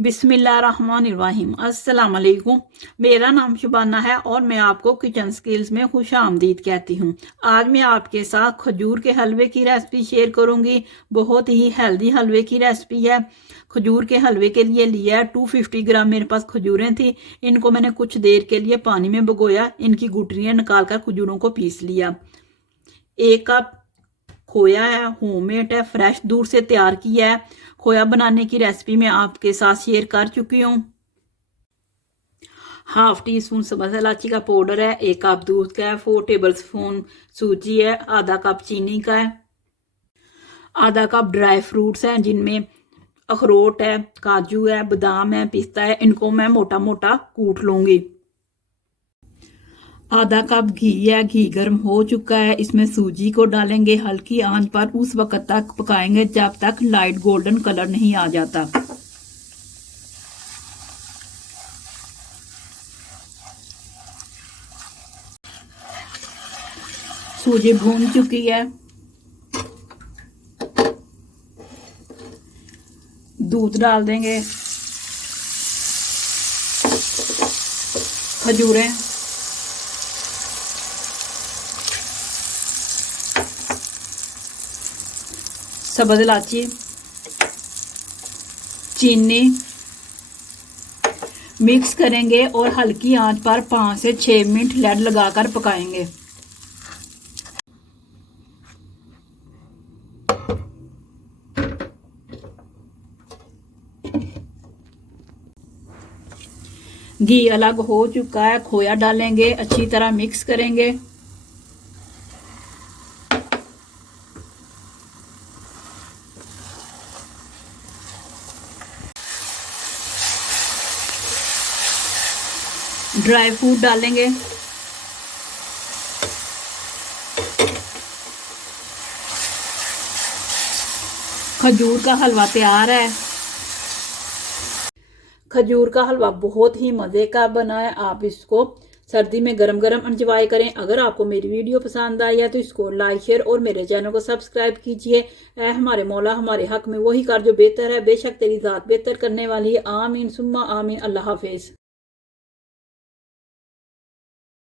बिस्मिल्लाहिर्रहमानिर्रहीम। अस्सलाम वालेकुम। मेरा नाम शुबाना है और मैं आपको किचन स्किल्स में खुश आमदीद कहती हूँ। आज मैं आपके साथ खजूर के हलवे की रेसिपी शेयर करूँगी। बहुत ही हेल्दी हलवे की रेसिपी है। खजूर के हलवे के लिए लिया है 250 ग्राम मेरे पास खजूरें थी। इनको मैंने कुछ देर के लिए पानी में भिगोया, इनकी गुठलियाँ निकाल कर खजूरों को पीस लिया। 1 कप खोया है, होममेड है, फ्रेश दूध से तैयार किया है। खोया बनाने की रेसिपी मैं आपके साथ शेयर कर चुकी हूँ। 1/2 टीस्पून सब्ज इलायची का पाउडर है, 1 कप दूध का है, 4 टेबल स्पून सूजी है, आधा कप चीनी का है, आधा कप ड्राई फ्रूट्स हैं जिनमें अखरोट है, काजू है, बादाम है, पिस्ता है। इनको मैं मोटा मोटा कूट लूंगी। आधा कप घी है, घी गर्म हो चुका है। इसमें सूजी को डालेंगे, हल्की आंच पर उस वक्त तक पकाएंगे जब तक लाइट गोल्डन कलर नहीं आ जाता। सूजी भून चुकी है। दूध डाल देंगे, खजूरें, सब्ज इलायची, चीनी मिक्स करेंगे और हल्की आंच पर 5 से 6 मिनट लेड लगाकर पकाएंगे। घी अलग हो चुका है, खोया डालेंगे, अच्छी तरह मिक्स करेंगे। ड्राई फ्रूट डालेंगे, खजूर का हलवा तैयार है। खजूर का हलवा बहुत ही मज़े का बना है। आप इसको सर्दी में गरम गरम एंजॉय करें। अगर आपको मेरी वीडियो पसंद आई है तो इसको लाइक शेयर और मेरे चैनल को सब्सक्राइब कीजिए। ऐ हमारे मौला हमारे हक में वही कर जो बेहतर है, बेशक तेरी ज़ात बेहतर करने वाली है। आमीन सुम्मा आमीन। अल्लाह हाफिज़।